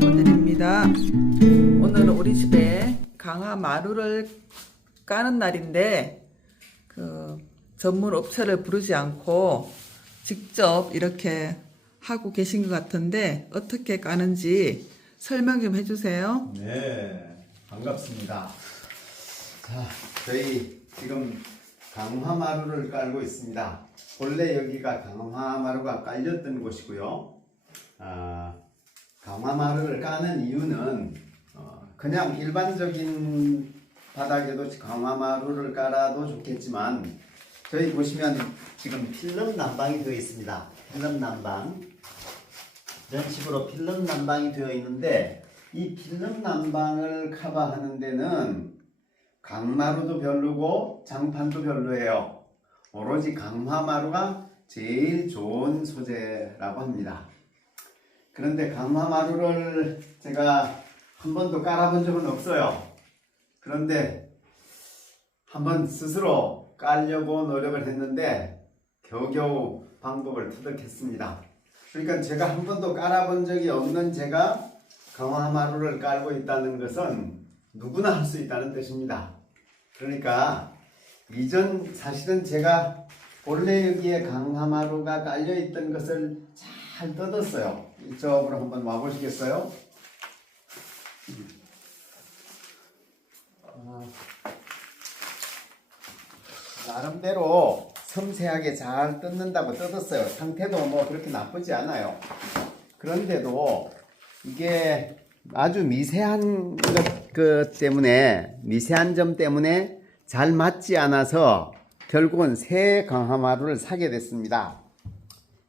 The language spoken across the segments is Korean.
모델입니다. 오늘은 우리 집에 강화 마루를 까는 날인데 전문 업체를 부르지 않고 직접 이렇게 하고 계신 것 같은데 어떻게 까는지 설명 좀 해주세요. 네, 반갑습니다. 자, 저희 지금 강화마루를 깔고 있습니다. 본래 여기가 강화마루가 깔렸던 곳이고요. 강화마루를 까는 이유는 그냥 일반적인 바닥에도 강화마루를 깔아도 좋겠지만 저희 보시면 지금 필름 난방이 되어 있습니다. 필름 난방 이런 식으로 필름 난방이 되어 있는데 이 필름 난방을 커버하는 데는 강마루도 별로고 장판도 별로예요. 오로지 강화마루가 제일 좋은 소재라고 합니다. 그런데 강화마루를 제가 한 번도 깔아본 적은 없어요. 그런데 한번 스스로 깔려고 노력을 했는데 겨우겨우 방법을 터득했습니다. 그러니까 제가 한 번도 깔아본 적이 없는 제가 강화마루를 깔고 있다는 것은 누구나 할 수 있다는 뜻입니다. 그러니까 사실은 제가 본래 여기에 강화마루가 깔려 있던 것을 잘 뜯었어요. 이쪽으로 한번 와 보시겠어요? 나름대로 섬세하게 잘 뜯는다고 뜯었어요. 상태도 뭐 그렇게 나쁘지 않아요. 그런데도 이게 아주 미세한 것 때문에, 미세한 점 때문에 잘 맞지 않아서 결국은 새 강화마루를 사게 됐습니다.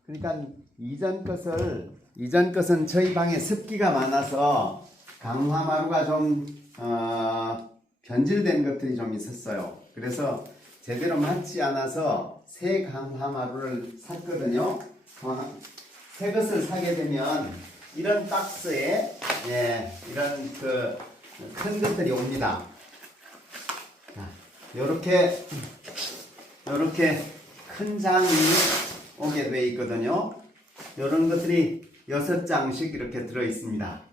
그러니까 이전 것은 저희 방에 습기가 많아서 강화마루가 좀 변질된 것들이 좀 있었어요. 그래서 제대로 맞지 않아서 새 강화마루를 샀거든요. 새 것을 사게 되면 이런 박스에 이런 큰 것들이 옵니다. 요렇게 큰 장이 오게 되어 있거든요. 이런 것들이 6장씩 이렇게 들어 있습니다.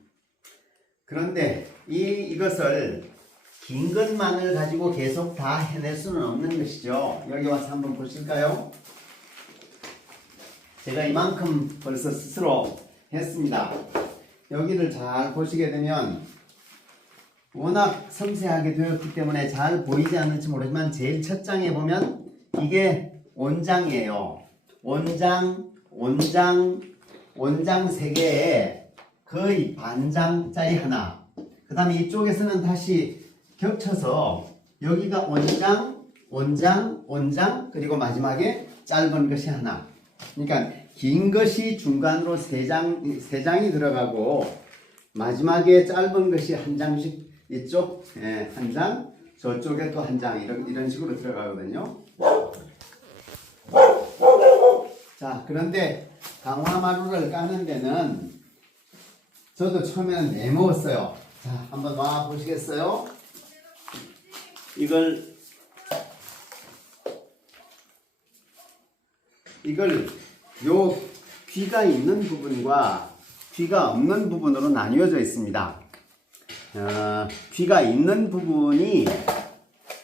그런데 이것을 긴 것만을 가지고 계속 다 해낼 수는 없는 것이죠. 여기 와서 한번 보실까요? 제가 이만큼 벌써 스스로 했습니다. 여기를 잘 보시게 되면 워낙 섬세하게 되었기 때문에 잘 보이지 않을지 모르지만 제일 첫 장에 보면 이게 원장이에요. 원장 3개에 거의 반장짜리 하나. 그 다음에 이쪽에서는 다시 겹쳐서 여기가 원장 그리고 마지막에 짧은 것이 하나. 그러니까 긴 것이 중간으로 3장이 들어가고 마지막에 짧은 것이 한 장씩 이쪽 한 장, 저쪽에 또 한 장 이런 식으로 들어가거든요. 자, 그런데 강화마루를 까는 데는 저도 처음에는 애먹었어요. 자, 한번 와 보시겠어요? 이걸 요 귀가 있는 부분과 귀가 없는 부분으로 나뉘어져 있습니다. 귀가 있는 부분이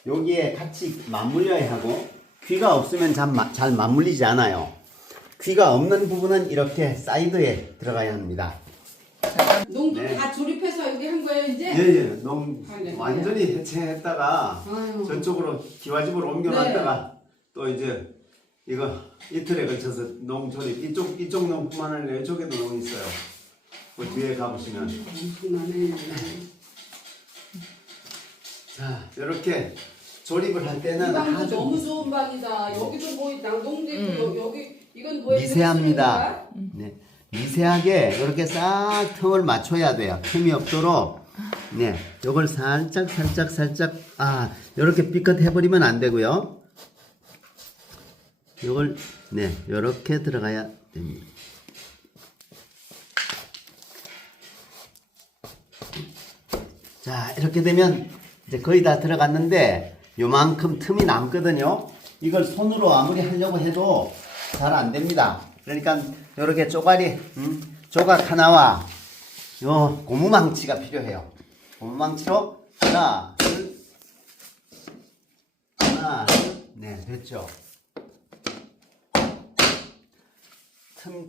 여기에 같이 맞물려야 하고 귀가 없으면 잘 맞물리지 않아요. 귀가 없는 부분은 이렇게 사이드에 들어가야 합니다. 농도 다 조립해서 여기 한 거예요 이제? 예. 완전히 해체했다가 저쪽으로 기와집으로 옮겨놨다가 또 이제 이거 이틀에 걸쳐서 농 조립 이쪽 농뿐만 아니라 이쪽에도 농이 있어요. 그 뒤에 가보시면 엄청나네. 자, 이렇게 조립을 할 때는 이 방도 아주 너무 좋은 방이다. 여기도 뭐 낙농도 있고 여기 이건 뭐예요? 미세합니다. 네, 미세하게 이렇게 싹 틈을 맞춰야 돼요. 틈이 없도록 요걸 살짝 이렇게 삐끗 해버리면 안 되고요. 요걸 요렇게 들어가야 됩니다. 자, 이렇게 되면 이제 거의 다 들어갔는데 요만큼 틈이 남거든요. 이걸 손으로 아무리 하려고 해도 잘 안 됩니다. 그러니까 이렇게 쪼가리, 조각 하나와 요 고무망치가 필요해요. 고무망치로 하나, 둘, 네, 됐죠.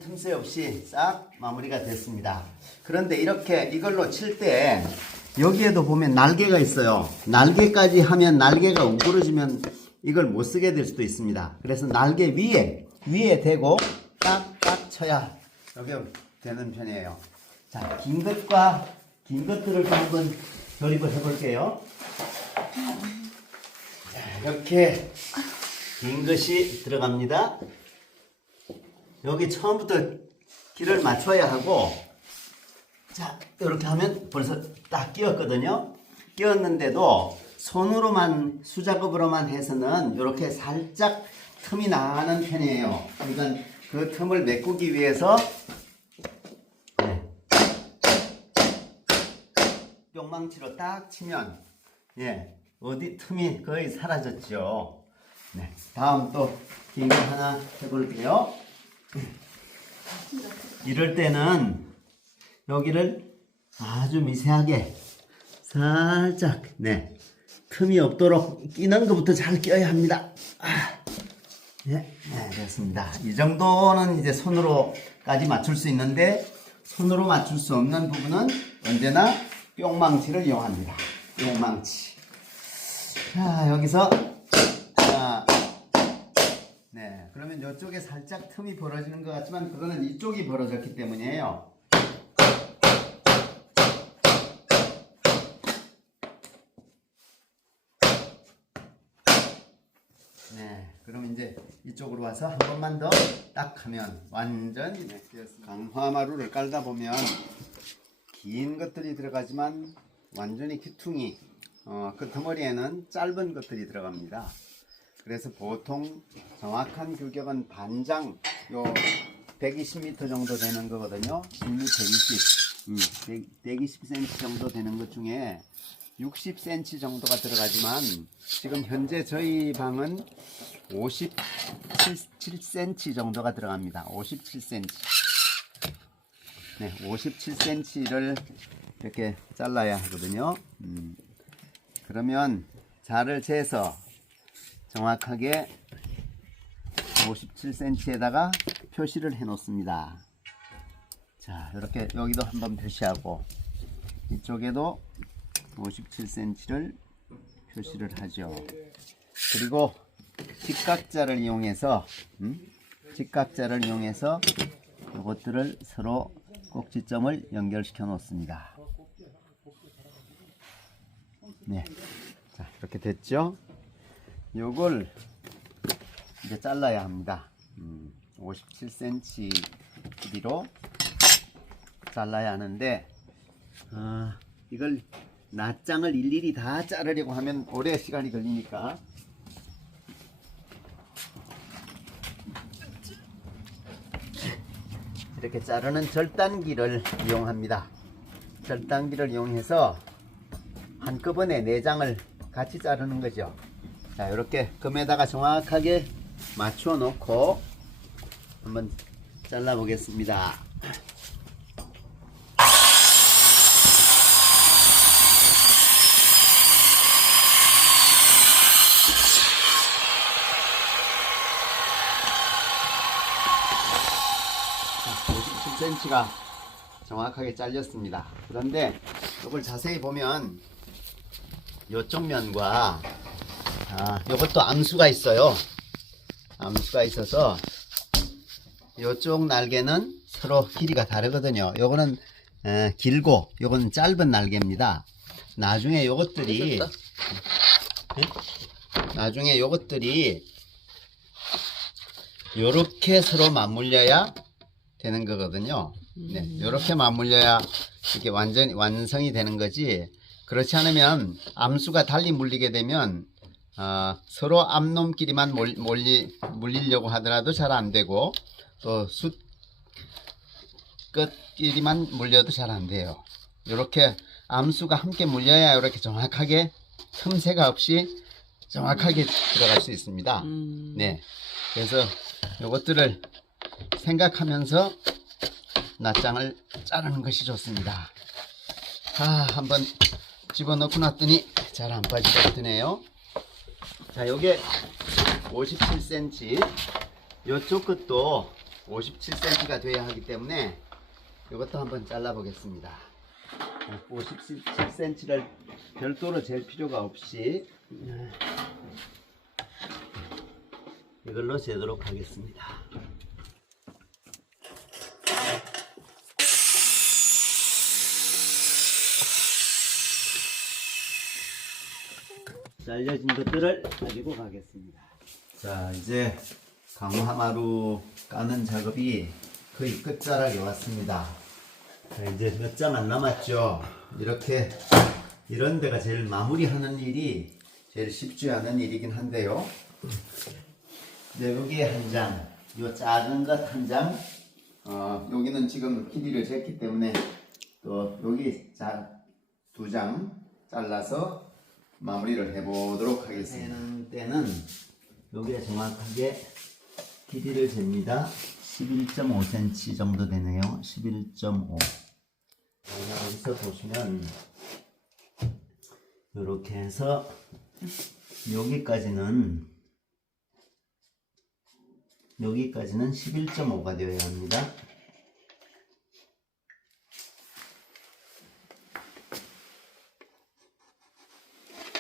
틈새 없이 싹 마무리가 됐습니다. 그런데 이렇게 이걸로 칠 때 여기에도 보면 날개가 있어요. 날개까지 하면 날개가 우그러지면 이걸 못 쓰게 될 수도 있습니다. 그래서 날개 위에 대고 딱딱 쳐야 여기 되는 편이에요. 자, 긴 것과 긴 것들을 좀 한번 조립을 해볼게요. 자, 이렇게 긴 것이 들어갑니다. 여기 처음부터 길을 맞춰야 하고, 자, 이렇게 하면 벌써 딱 끼었거든요. 끼었는데도 손으로만 수작업으로만 해서는 이렇게 살짝 틈이 나는 편이에요. 그러니까 그 틈을 메꾸기 위해서 뿅망치로 딱 치면 어디 틈이 거의 사라졌죠. 네, 다음 또 긴 거 하나 해볼게요. 이럴 때는 여기를 아주 미세하게 살짝 틈이 없도록 끼는 것부터 잘 끼어야 합니다. 네, 됐습니다. 이 정도는 이제 손으로까지 맞출 수 있는데 손으로 맞출 수 없는 부분은 언제나 뿅망치를 이용합니다. 뿅망치. 자, 여기서 그러면 이쪽에 살짝 틈이 벌어지는 것 같지만 그거는 이쪽이 벌어졌기 때문이에요. 그럼 이제 이쪽으로 와서 한 번만 더 딱 하면 완전히 되었습니다. 강화마루를 깔다 보면 긴 것들이 들어가지만 완전히 기퉁이 그 덩어리에는 짧은 것들이 들어갑니다. 그래서 보통 정확한 규격은 반장 요 120m 정도 되는 거거든요. 120cm 정도 되는 것 중에 60cm 정도가 들어가지만 지금 현재 저희 방은 57cm 정도가 들어갑니다. 57cm. 네, 57cm를 이렇게 잘라야 하거든요. 그러면 자를 재서 정확하게 57cm에다가 표시를 해 놓습니다. 자, 이렇게 여기도 한번 표시하고 이쪽에도 57cm를 표시를 하죠. 그리고 직각자를 이용해서 이것들을 서로 꼭지점을 연결시켜 놓습니다. 네, 자, 이렇게 됐죠. 요걸 이제 잘라야 합니다. 57cm 길이로 잘라야 하는데 이걸 낱장을 일일이 다 자르려고 하면 오래 시간이 걸리니까 이렇게 자르는 절단기를 이용합니다. 절단기를 이용해서 한꺼번에 4장을 같이 자르는 거죠. 자, 이렇게 금에다가 정확하게 맞춰 놓고 한번 잘라 보겠습니다. 자, 57cm가 정확하게 잘렸습니다. 그런데 이걸 자세히 보면 이쪽 면과 이것도 암수가 있어요. 암수가 있어서 이쪽 날개는 서로 길이가 다르거든요. 요거는 길고 요거는 짧은 날개입니다. 나중에 요것들이 요렇게 서로 맞물려야 되는 거거든요. 네, 요렇게 맞물려야 이렇게 완전히 완성이 되는 거지. 그렇지 않으면 암수가 달리 물리게 되면 서로 앞놈끼리만 물리려고 하더라도 잘 안 되고 또 숫 끝끼리만 물려도 잘 안 돼요. 이렇게 암수가 함께 물려야 이렇게 정확하게 틈새가 없이 정확하게 들어갈 수 있습니다. 네. 그래서 요것들을 생각하면서 낫장을 자르는 것이 좋습니다. 한번 집어넣고 놨더니 잘 안 빠지거든요. 자, 요게 57cm, 요쪽 끝도 57cm가 돼야 하기 때문에 이것도 한번 잘라 보겠습니다. 57cm를 별도로 잴 필요가 없이 이걸로 재도록 하겠습니다. 잘려진 것들을 가지고 가겠습니다. 자, 이제 강화마루 까는 작업이 거의 끝자락에 왔습니다. 자, 이제 몇 장 안 남았죠. 이렇게 이런 데가 제일 마무리하는 일이 제일 쉽지 않은 일이긴 한데요. 네, 여기에 한 장, 요 작은 것 한 장, 여기는 지금 길이를 쟀기 때문에 또 여기 두 장 잘라서 마무리를 해보도록 하겠습니다. 때는 여기에 정확하게 길이를 잽니다. 11.5cm 정도 되네요. 11.5. 여기서 보시면 이렇게 해서 여기까지는 11.5가 되어야 합니다.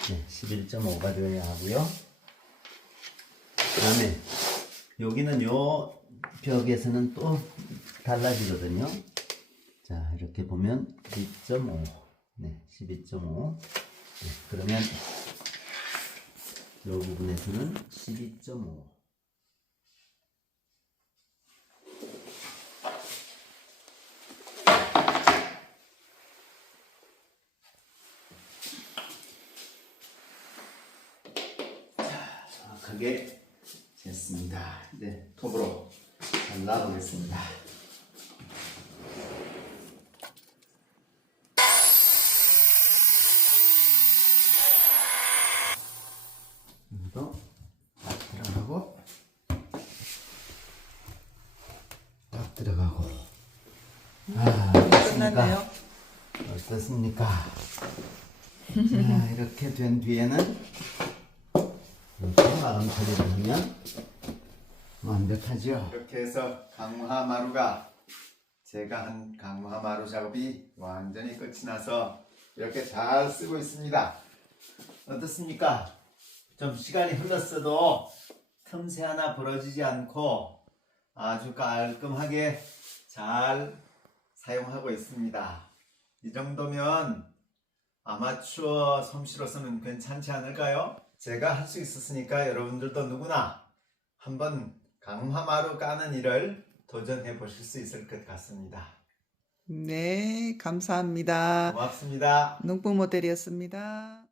네, 11.5가 되어야 하고요. 그 다음에 여기는 요 벽에서는 또 달라지거든요. 자, 이렇게 보면 12.5. 네, 12.5. 네, 그러면 요 부분에서는 12.5. 정확하게 쟀습니다. 이제 톱으로 잘라보겠습니다. 이것도 딱 들어가고 딱 들어가고. 끝났네요. 어떻습니까? 자, 이렇게 된 뒤에는 이렇게 마감 처리를 하면 완벽하죠. 이렇게 해서 강화마루가 제가 한 강화마루 작업이 완전히 끝이 나서 이렇게 잘 쓰고 있습니다. 어떻습니까? 좀 시간이 흘렀어도 틈새 하나 벌어지지 않고 아주 깔끔하게 잘 사용하고 있습니다. 이 정도면 아마추어 솜씨로서는 괜찮지 않을까요? 제가 할 수 있었으니까 여러분들도 누구나 한번 강화마루 까는 일을 도전해 보실 수 있을 것 같습니다. 네, 감사합니다. 고맙습니다. 농부 모델이었습니다.